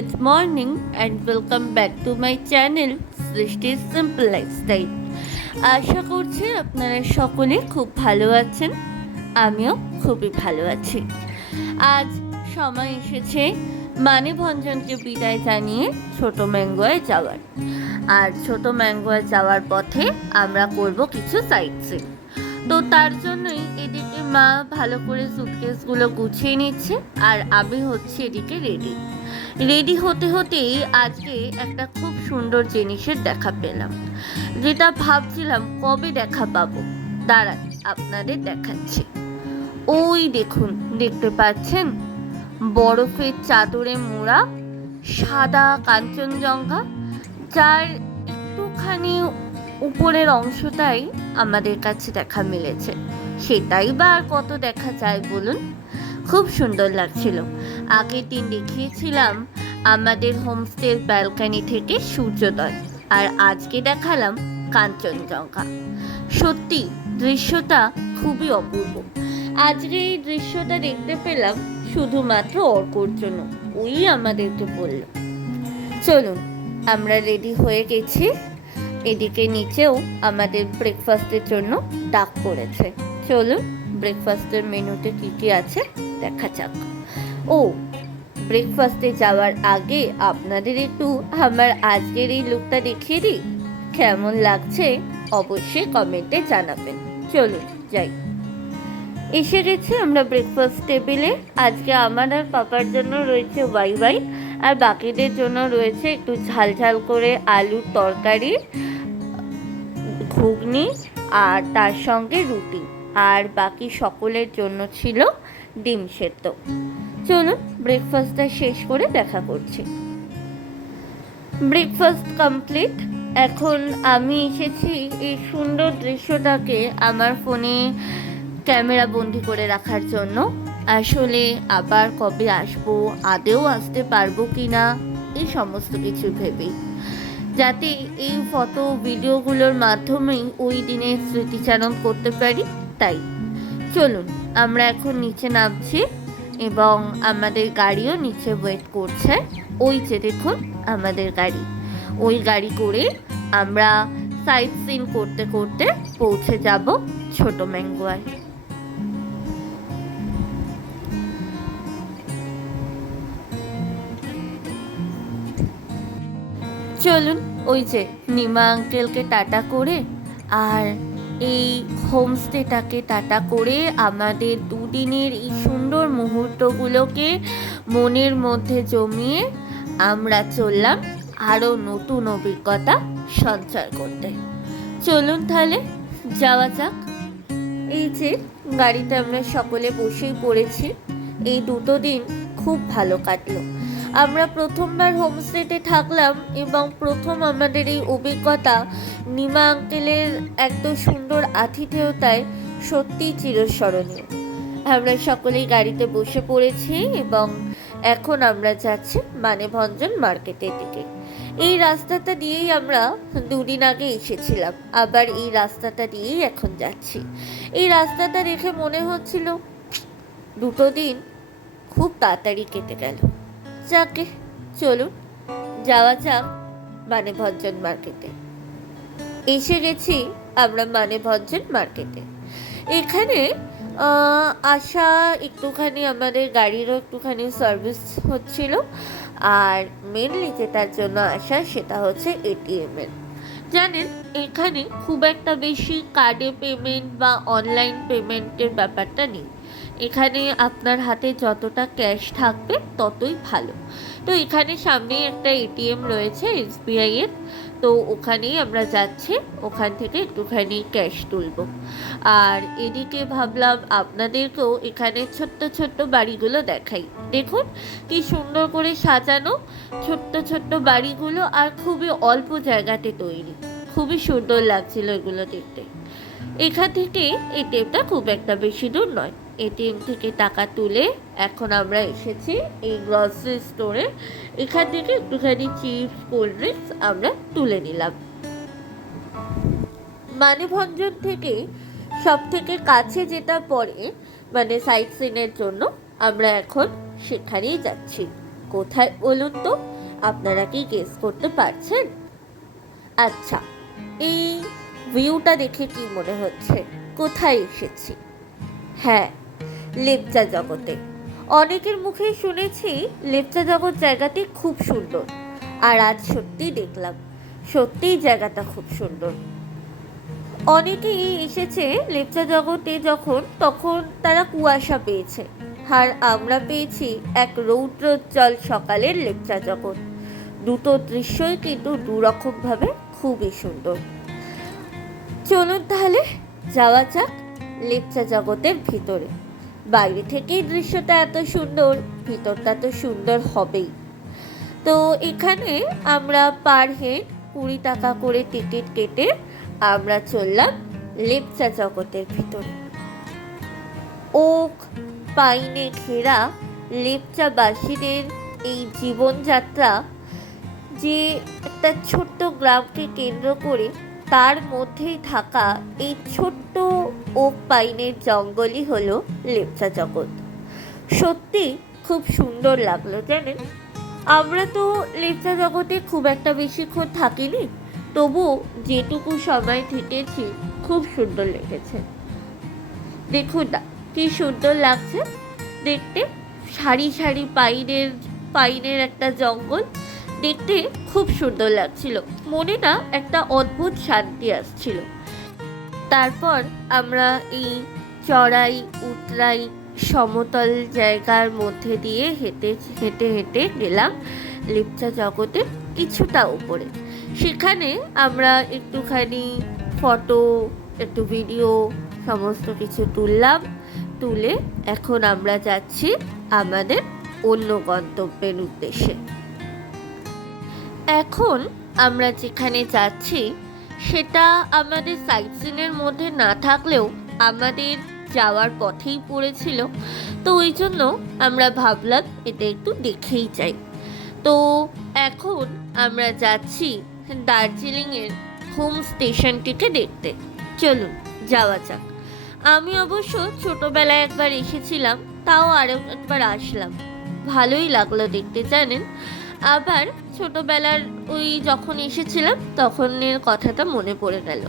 Good morning and welcome back to my channel সৃষ্টি's Simple Lifestyle. আশা করছি আপনারা সকলে খুব ভালো আছেন। আমিও খুবই ভালো আছি। আজ সময় এসেছে মানেভঞ্জনকে বিদায় জানিয়ে ছোট ম্যাঙ্গোয় যাওয়ার। আর ছোট ম্যাঙ্গোয় যাওয়ার পথে আমরা করব কিছু সাইট সিন। তো তার জন্যই এদিকে মা ভালো করে সুটকেসগুলো গুছিয়ে নিচ্ছে আর আমি হচ্ছে এদিকে রেডি হতে হতেই আজকে একটা খুব সুন্দর জিনিসের দেখা পেলাম, যেটা ভাবছিলাম কবে দেখা পাবো। দাঁড়ান আপনাদের দেখাচ্ছি। ওই দেখুন, দেখতে পাচ্ছেন বরফের চাদরে মোড়া সাদা কাঞ্চনজঙ্ঘা, যার একটুখানি উপরের অংশটাই আমাদের কাছে দেখা মিলেছে। সেটাই বা আর কত দেখা যায় বলুন। খুব সুন্দর লাগছিল। আগের দিন দেখিয়েছিলাম আমাদের হোমস্টের ব্যালকনি থেকে সূর্যোদয়, আর আজকে দেখালাম কাঞ্চনজঙ্ঘা। সত্যি দৃশ্যটা খুবই অপূর্ব। আজকে এই দৃশ্যটা দেখতে পেলাম শুধুমাত্র অর্কর জন্য। ওই আমাদেরকে বলল চলুন, আমরা রেডি হয়ে গেছি। এদিকে নিচেও আমাদের ব্রেকফাস্টের জন্য ডাক পড়েছে। চলুন ব্রেকফাস্টের মেনুতে কি কি আছে দেখা যাক। ও, ব্রেকফাস্টে যাওয়ার আগে আপনাদের একটু আমার আজকের এই লুকটা দেখিয়ে দিই। কেমন লাগছে অবশ্যই কমেন্টে জানাবেন। চলুন যাই। এসে গেছি আমরা ব্রেকফাস্ট টেবিলে। আজকে আমার আর পাপার জন্য রয়েছে ওয়াই আর বাকিদের জন্য রয়েছে একটু ঝাল করে আলুর তরকারি, ঘুগনি আর তার সঙ্গে রুটি, আর বাকি সকলের জন্য ছিল ডিম সেদ্ধ। চলুন ব্রেকফাস্টটা শেষ করে দেখা করছি। Breakfast complete. এখন আমি এসেছি এই সুন্দর দৃশ্যটাকে আমার ফোনে ক্যামেরা বন্দি করে রাখার জন্য। আসলে আবার কবে আসবো, আদেও আসতে পারবো কি না, এই সমস্ত কিছু ভেবেই, যাতে এই ফটো ভিডিওগুলোর মাধ্যমেই ওই দিনের স্মৃতিচারণ করতে পারি। তাই চলুন আমরা এখন নিচে নামছি এবং আমাদের গাড়িও নিচে ওয়েট করছে। ওই যে দেখুন আমাদের গাড়ি, ওই গাড়ি করে আমরা সাইট সিন করতে করতে পৌঁছে যাব ছোট ম্যাঙ্গোয়। চলুন ওই যে নিমা আঙ্কেলকে টাটা করে আর এই হোমস্টেটাকে টাটা করে আমাদের দুদিনের এই সুন্দর মুহূর্তগুলোকে মনের মধ্যে জমিয়ে আমরা চললাম আরও নতুন অভিজ্ঞতা সঞ্চার করতে। চলুন তাহলে যাওয়া যাক। এই যে গাড়িতে আমরা সকলে বসেই পড়েছি। এই দুটো দিন খুব ভালো কাটলো। আমরা প্রথমবার হোমস্টেতে থাকলাম এবং প্রথম আমাদের এই অভিজ্ঞতা নিমা আঙ্কেলের এত সুন্দর আতিথেয়তায় সত্যিই চিরস্মরণীয়। আমরা সকলেই গাড়িতে বসে পড়েছি এবং এখন আমরা যাচ্ছি মানেভঞ্জন মার্কেটের দিকে। এই রাস্তাটা দিয়েই আমরা দুদিন আগে এসেছিলাম, আবার এই রাস্তাটা দিয়েই এখন যাচ্ছি। এই রাস্তাটা দেখে মনে হচ্ছিল দুটো দিন খুব তাড়াতাড়ি কেটে গেল। যাকে চলুন যাওয়া যাক মানেভঞ্জন মার্কেটে। এসে গেছি আমরা মানেভঞ্জন মার্কেটে। এখানে আসা একটুখানি আমাদের গাড়িরও একটুখানি সার্ভিস হচ্ছিল, আর মেনলি যেটার জন্য আসা সেটা হচ্ছে এটিএমের। জানেন এখানে খুব একটা বেশি কার্ডে পেমেন্ট বা অনলাইন পেমেন্টের ব্যাপারটা নেই। এখানে আপনার হাতে যতটা ক্যাশ থাকবে ততই ভালো। তো এখানে সামনে একটা এটিএম রয়েছে এসবিআই এর, তো ওখানেই আমরা যাচ্ছি। ওখান থেকে একটুখানি ক্যাশ তুলব। আর এদিকে ভাবলাম আপনাদেরকেও এখানে ছোট্ট ছোট্ট বাড়িগুলো দেখাই। দেখুন কি সুন্দর করে সাজানো ছোট্ট ছোট্ট বাড়িগুলো, আর খুবই অল্প জায়গাতে তৈরি। খুবই সুন্দর লাগছিল এগুলো দেখতে। এখান থেকে এটিএমটা খুব একটা বেশি দূর নয়। এটিএম থেকে টাকা তুলে এখন আমরা এসেছি এই গ্রসারি স্টোরে। এখান থেকে একটুখানি চিপস কোল্ড ড্রিঙ্কস আমরা তুলে নিলাম। মানেভঞ্জন থেকে সব থেকে কাছে যেটা পড়ে মানে সাইট সিনের জন্য, আমরা এখন সেখানেই যাচ্ছি। কোথায় বলুন তো? আপনারা কি গেস করতে পারছেন? আচ্ছা, এই ভিউটা দেখে কি মনে হচ্ছে কোথায় এসেছি? হ্যাঁ, লেপচা জগতে। অনেকের মুখেই শুনেছি লেপচা জগৎ জায়গাটি খুব সুন্দর, আর আজ সত্যিই দেখলাম সত্যিই জায়গাটা খুব সুন্দর। অনেকেই এসেছে লেপচা জগতে যখন, তখন তারা কুয়াশা পেয়েছে, আর আমরা পেয়েছি এক রৌদ্রোজ্জ্বল সকালের লেপচা জগৎ। দুটো দৃশ্যই কিন্তু দুরকমভাবে খুবই সুন্দর। চলুন তাহলে যাওয়া যাক লেপচা জগতের ভিতরে। বাইরে থেকেই দৃশ্যটা এত সুন্দর, ভিতরটা তো সুন্দর হবেই। তো এখানে আমরা পার হেড 20 টাকা করে টিকিট কেটে আমরা চললাম লেপচা জগতের ভিতরে। ওক পাইনে ঘেরা লেপচাবাসীদের এই জীবনযাত্রা, যে একটা ছোট্ট গ্রামকে কেন্দ্র করে তার মধ্যেই থাকা এই ছোট্ট ওক পাইনের জঙ্গলই হলো লেপচা জগৎ। সত্যি খুব সুন্দর লাগলো জানেন। আমরা তো লেপচা জগতে খুব একটা বেশিক্ষণ থাকিনি, তবু যেটুকু সময় থেকেছি খুব সুন্দর লেগেছে। দেখুন না কি সুন্দর লাগছে দেখতে, সারি সারি পাইনের একটা জঙ্গল, দেখতে খুব সুন্দর লাগছিল। মনে না একটা অদ্ভুত শান্তি আসছিল। তারপর আমরা এই চড়াই উতরাই সমতল জায়গার মধ্যে দিয়ে হেঁটে হেঁটে হেঁটে গেলাম লেপচা জগতের কিছুটা উপরে। সেখানে আমরা একটুখানি ফটো, একটু ভিডিও সমস্ত কিছু তুলে এখন আমরা যাচ্ছি আমাদের অন্য গন্তব্যের উদ্দেশ্যে। এখন আমরা যেখানে যাচ্ছি সেটা আমাদের সাইট সিনের মধ্যে না থাকলেও আমাদের যাওয়ার পথেই পড়েছিল, তো ওই জন্য আমরা ভাবলাম এটা একটু দেখেই যাই। তো এখন আমরা যাচ্ছি দার্জিলিংয়ের হোম স্টেশনটিকে দেখতে। চলুন যাওয়া যাক। আমি অবশ্য ছোটোবেলায় একবার এসেছিলাম, তাও আরও একবার আসলাম, ভালোই লাগলো দেখতে জানেন। আবার ছোটোবেলার ওই যখন এসেছিলাম তখনের কথাটা মনে পড়ে গেল,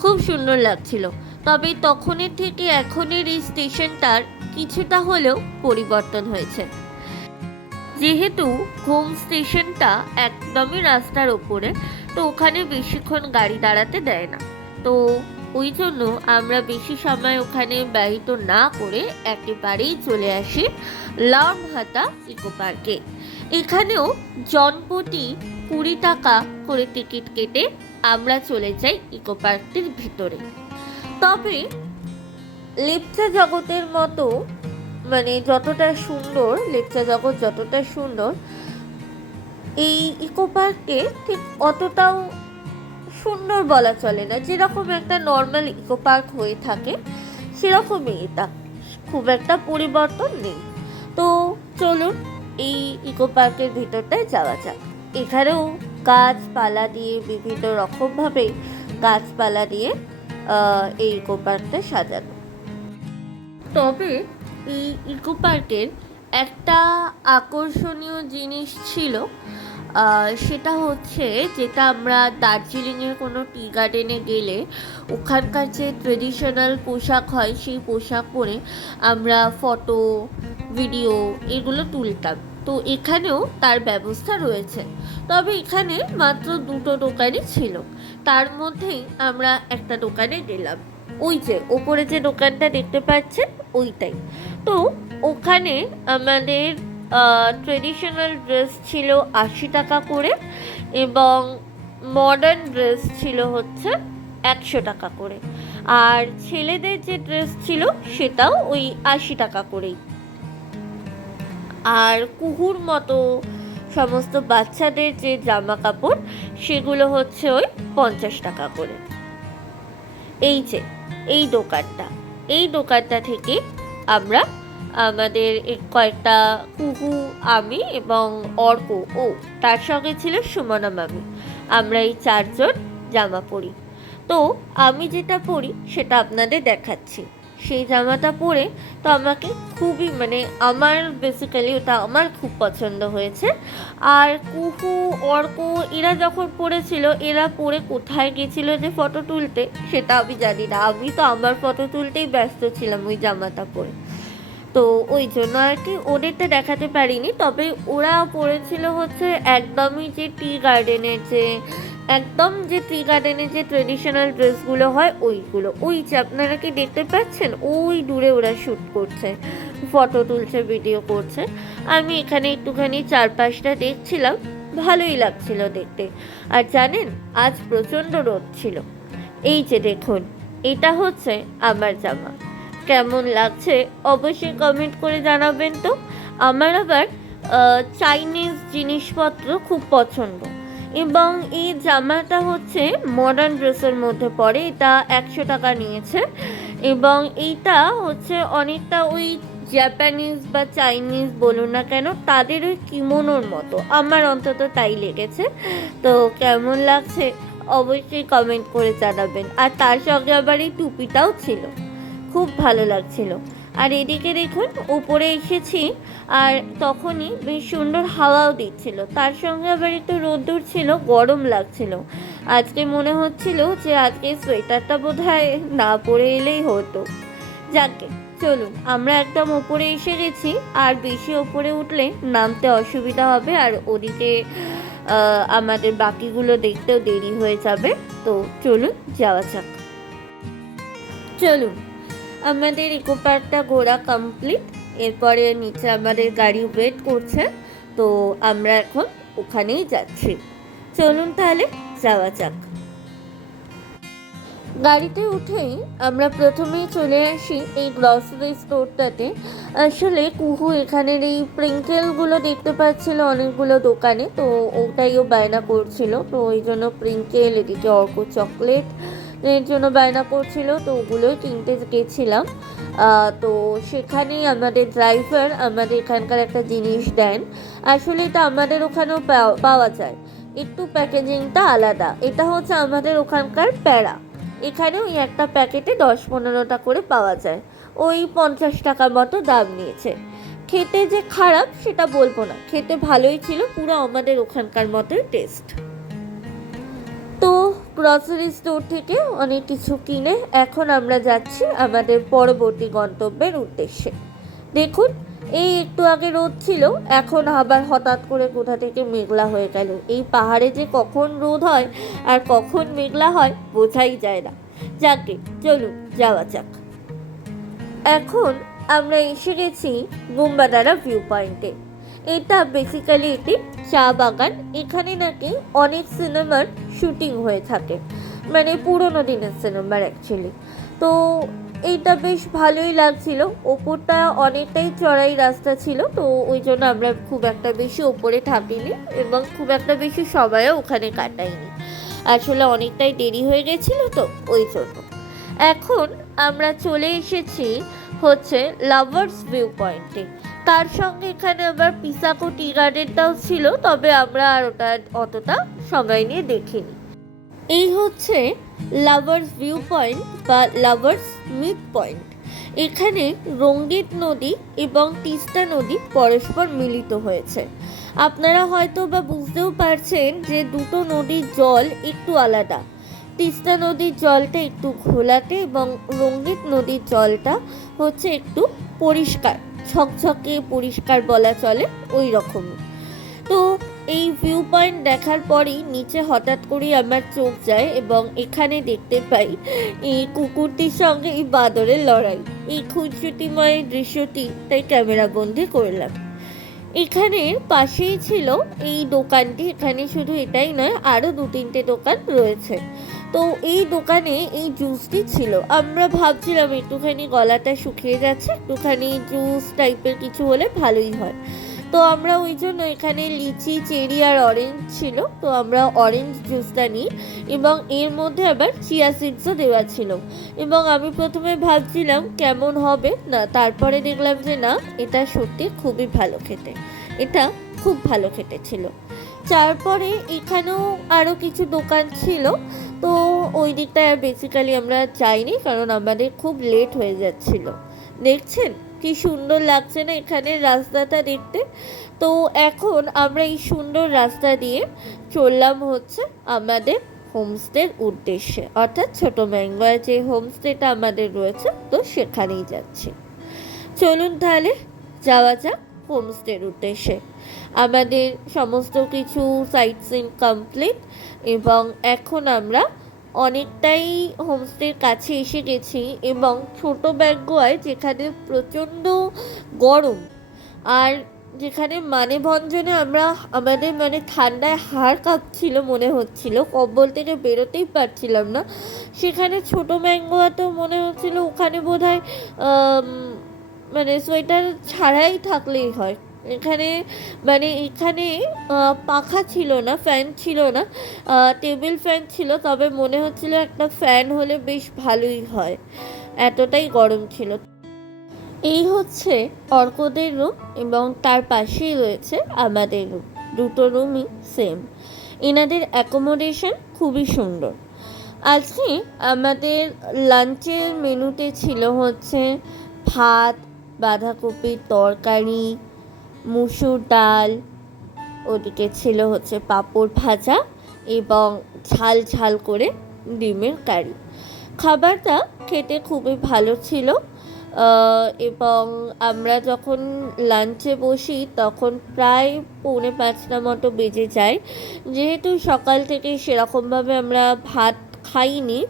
খুব সুন্দর লাগছিল। তবে তখনের থেকে এখনের এই স্টেশনটার কিছুটা হলেও পরিবর্তন হয়েছে, যেহেতু হোম স্টেশনটা একদমই রাস্তার ওপরে, তো ওখানে বেশিক্ষণ গাড়ি দাঁড়াতে দেয় না। তো ওই জন্য আমরা বেশি সময় ওখানে ব্যয়িত না করে একেবারেই চলে আসি লামহাতা ইকো পার্কে। এখানেও জনপ্রতি 20 টাকা করে টিকিট কেটে আমরা চলে যাই ইকো পার্কটির ভিতরে। তবে লেপচা জগতের মতো, মানে যতটা সুন্দর লেপচা জগৎ যতটা সুন্দর, এই ইকো পার্কে ঠিক অতটাও সুন্দর বলা চলে না। যেরকম একটা নর্মাল ইকো পার্ক হয়ে থাকে সেরকমই এটা, খুব একটা পরিবর্তন নেই। তো চলুন এই ইকো পার্কের ভিতরটায় যাওয়া যাক। এখানেও গাছপালা দিয়ে বিভিন্ন রকমভাবে গাছপালা দিয়ে এই ইকো পার্কটা সাজানো। তবে এই ইকো পার্কের একটা আকর্ষণীয় জিনিস ছিল, সেটা হচ্ছে যেটা আমরা দার্জিলিংয়ের কোনো টি গার্ডেনে গেলে ওখানকার যে ট্রেডিশনাল পোশাক হয় সেই পোশাক পরে আমরা ফটো ভিডিও এগুলো তুলতাম। তো এখানেও তার ব্যবস্থা রয়েছে, তবে এখানে মাত্র 2টো দোকানই ছিল। তার মধ্যেই আমরা একটা দোকানে গেলাম, ওই যে ওপরে যে দোকানটা দেখতে পাচ্ছেন ওইটাই। তো ওখানে আমাদের ট্রেডিশনাল ড্রেস ছিল 80 টাকা করে, এবং মডার্ন ড্রেস ছিল হচ্ছে 100 টাকা করে, আর ছেলেদের যে ড্রেস ছিল সেটাও ওই 80 টাকা করেই। আর কুহুর মতো সমস্ত বাচ্চাদের যে জামা কাপড় সেগুলো হচ্ছে ওই 50 টাকা করে। এই যে এই দোকানটা থেকে আমরা আমাদের কয়েকটা, কুহু, আমি এবং অর্ক, ও তার সঙ্গে ছিল সুমনা মামি, আমরা এই 4 জন জামা পরি। তো আমি যেটা পরি সেটা আপনাদের দেখাচ্ছি। সেই জামাটা পরে তো আমাকে খুবই আমার বেসিক্যালি ওটা আমার খুব পছন্দ হয়েছে। আর কুহু, অর্ক এরা যখন পরেছিল, এরা পরে কোথায় গেছিল যে ফটো তুলতে সেটা আমি জানি না। আমি তো আমার ফটো তুলতেই ব্যস্ত ছিলাম ওই জামাটা পরে। তো ওই জন্য আর কি ওদেরটা দেখাতে পারিনি। তবে ওরা পরেছিল হচ্ছে একদমই যে টি গার্ডেনের যে ট্রেডিশনাল ড্রেসগুলো হয় ওইগুলো, ওই যে আপনারা কি দেখতে পাচ্ছেন ওই দূরে ওরা শ্যুট করছে, ফটো তুলছে, ভিডিও করছে। আমি এখানে একটুখানি চারপাশটা দেখছিলাম, ভালোই লাগছিল দেখতে। আর জানেন, আজ প্রচণ্ড রোদ ছিল। এই যে দেখুন, এটা হচ্ছে আমার জামা। কেমন লাগছে অবশ্যই কমেন্ট করে জানাবেন। তো আমার আবার চাইনিজ জিনিসপত্র খুব পছন্দ, এবং এই জামাটা হচ্ছে মডার্ন ড্রেসের মধ্যে পড়ে। এটা 100 টাকা নিয়েছে, এবং এইটা হচ্ছে অনেকটা ওই জাপানিজ বা চাইনিজ বলুন না কেন, তাদের ওই কিমোনোর মতো, আমার অন্তত তাই লেগেছে। তো কেমন লাগছে অবশ্যই কমেন্ট করে জানাবেন। আর তার সঙ্গে আবার এই টুপিটাও ছিল, খুব ভালো লাগছিল। আর এদিকে দেখুন, উপরে এসেছি আর তখনই বেশ সুন্দর হাওয়াও দিচ্ছিল, তার সঙ্গে আবার একটু রোদ্দুর ছিল, গরম লাগছিল। আজকে মনে হচ্ছিল যে আজকে সোয়েটারটা বোধহয় না পরে এলেই হতো। যাকে চলুন, আমরা একদম ওপরে এসে গেছি, আর বেশি ওপরে উঠলে নামতে অসুবিধা হবে, আর ওদিকে আমাদের বাকিগুলো দেখতেও দেরি হয়ে যাবে। তো চলুন যাওয়া যাক। চলুন, আমাদের ইকো পার্কটা ঘোরা কমপ্লিট। এরপরে নিচে আমাদের গাড়ি ওয়েট করছে, তো আমরা এখন ওখানেই যাচ্ছি। চলুন তাহলে যাওয়া যাক। গাড়িতে উঠেই আমরা প্রথমেই চলে আসি এই গ্রসারি স্টোরটাতে। আসলে কুহু এখানের এই প্রিঙ্কেলগুলো দেখতে পাচ্ছিল অনেকগুলো দোকানে, তো ওটাইও বায়না করছিল। তো ওই জন্য প্রিঙ্কেল, এদিকে অর্ক চকলেট এর জন্য বায়না করছিল, তো ওগুলোই কিনতে গেছিলাম। তো সেখানেই আমাদের ড্রাইভার আমাদের এখানকার একটা জিনিস দেন। আসলে এটা আমাদের ওখানেও পাওয়া যায়, একটু প্যাকেজিংটা আলাদা। এটা হচ্ছে আমাদের ওখানকার প্যারা। এখানে ওই একটা প্যাকেটে 10-15টা করে পাওয়া যায়, ওই 50 টাকার মতো দাম নিয়েছে। খেতে যে খারাপ সেটা বলবো না, খেতে ভালোই ছিল, পুরো আমাদের ওখানকার মতোই টেস্ট। তো গ্রসারি স্টোর থেকে অনেক কিছু কিনে এখন আমরা যাচ্ছি আমাদের পরবর্তী গন্তব্যের উদ্দেশ্যে। দেখুন, এই একটু আগে রোদ ছিল, এখন আবার হঠাৎ করে কোথা থেকে মেঘলা হয়ে গেল। এই পাহাড়ে যে কখন রোদ হয় আর কখন মেঘলা হয় বোঝাই যায় না। যাকে চলুন যাওয়া যাক। এখন আমরা এসে গেছি গুম্বাদারা ভিউ পয়েন্টে। এটা বেসিক্যালি একটি চা বাগান। এখানে নাকি অনেক সিনেমার শুটিং হয়ে থাকে, পুরোনো দিনের সিনেমার অ্যাকচুয়ালি। তো এইটা বেশ ভালোই লাগছিল। ওপরটা অনেকটাই চড়াই রাস্তা ছিল, তো ওই জন্য আমরা খুব একটা বেশি ওপরে থাকিনি, এবং খুব একটা বেশি সময়ও ওখানে কাটাইনি। আসলে অনেকটাই দেরি হয়ে গেছিলো, তো ওই জন্য। এখন আমরা চলে এসেছি হচ্ছে লাভার্স ভিউ পয়েন্টে। তার সঙ্গে এখানে আবার পিসাকো টি গার্ডেনটাও ছিল, তবে আমরা আর ওটা অতটা সময় নিয়ে দেখিনি। এই হচ্ছে লাভার্স ভিউ পয়েন্ট বা লাভার্স মিড পয়েন্ট। এখানে রঙ্গিত নদী এবং তিস্তা নদী পরস্পর মিলিত হয়েছে। আপনারা হয়তো বা বুঝতেও পারছেন যে দুটো নদীর জল একটু আলাদা। তিস্তা নদীর জলটা একটু ঘোলাটে, এবং রঙ্গিত নদীর জলটা হচ্ছে একটু পরিষ্কার, ঝকঝকে পরিষ্কার বলা চলে, ওই রকমই। তো এই ভিউ পয়েন্ট দেখার পরেই নিচে হঠাৎ করেই আমার চোখ যায়, এবং এখানে দেখতে পাই এই কুকুরটির সঙ্গে এই বাঁদরের লড়াই। এই খুঁতখুঁতিময় দৃশ্যটি তাই ক্যামেরা বন্দি করলাম। এখানে পাশেই ছিল এই দোকানটি। এখানে শুধু এটাই নয়, আরও 2-3টে দোকান রয়েছে। তো এই দোকানে এই জুসটি ছিল। আমরা ভাবছিলাম একটুখানি গলাটা শুকিয়ে যাচ্ছে, একটুখানি জুস টাইপের কিছু হলে ভালোই হয়। তো আমরা ওই জন্য এখানে লিচি, চেরি আর অরেঞ্জ ছিল, তো আমরা অরেঞ্জ জুসটা নিই, এবং এর মধ্যে আবার চিয়া সিডসও দেওয়া ছিল। এবং আমি প্রথমে ভাবছিলাম কেমন হবে, না তারপরে দেখলাম যে না, এটা সত্যি খুবই ভালো খেতে, এটা খুব ভালো খেতে ছিল। তারপরে এখানেও আরও কিছু দোকান ছিল, তো ওই দিকটায় আর বেসিক্যালি আমরা যাইনি, কারণ আমাদের খুব লেট হয়ে যাচ্ছিল। দেখছেন কি সুন্দর লাগছে না এখানের রাস্তাটা দেখতে। তো এখন আমরা এই সুন্দর রাস্তা দিয়ে চললাম হচ্ছে আমাদের হোমস্টের উদ্দেশ্যে, অর্থাৎ ছোট ম্যাঙ্গোয় যে হোমস্টেটা আমাদের রয়েছে তো সেখানেই যাচ্ছি। চলুন তাহলে যাওয়া যাক হোমস্টের উদ্দেশ্যে। আমাদের সমস্ত কিছু সাইট সিন কমপ্লিট এবং এখন আমরা অনেকটাই হোমস্টের কাছে এসে গেছি এবং ছোট ম্যাঙ্গোয় যেখানে প্রচণ্ড গরম আর যেখানে ভঞ্জনে আমরা আমাদের ঠান্ডায় হাড় কাঁপছিল, মনে হচ্ছিল কম্বল থেকে বেরোতেই পারছিলাম না, সেখানে ছোট ম্যাঙ্গোয়াতেও মনে হচ্ছিল ওখানে বোধহয় সোয়েটার ছাড়াই থাকলেই হয়। এখানে এখানে পাখা ছিল না, ফ্যান ছিল না, টেবিল ফ্যান ছিল, তবে মনে হচ্ছিল একটা ফ্যান হলে বেশ ভালোই হয়, এতটাই গরম ছিল। এই হচ্ছে অর্কদের রুম এবং তার পাশেই রয়েছে আমাদের রুম, দুটো রুমই সেম। এনাদের অ্যাকোমোডেশন খুবই সুন্দর। আজকে আমাদের লাঞ্চের মেনুতে ছিল হচ্ছে ভাত, বাঁধাকপির তরকারি, মুসুর ডাল, ওদিকে ছিল হচ্ছে পাঁপড় ভাজা এবং ঝাল ঝাল করে ডিমের কারি। খাবারটা খেতে খুবই ভালো ছিল এবং আমরা যখন লাঞ্চে বসি তখন প্রায় 4:45 মতো বেজে যায়। যেহেতু সকাল থেকে সেরকমভাবে আমরা ভাত খাইনি,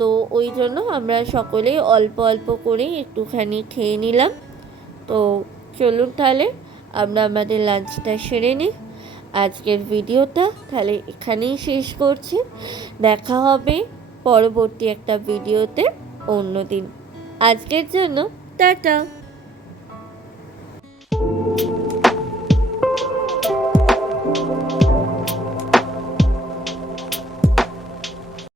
তো ওই জন্য আমরা সকলেই অল্প অল্প করেই একটুখানি খেয়ে নিলাম। তো চলুন তাহলে আমরা আমাদের লাঞ্চটা সেরে নিই। আজকের ভিডিওটা তাহলে এখানেই শেষ করছি। দেখা হবে পরবর্তী একটা ভিডিওতে অন্য দিন। আজকের জন্য টাটা।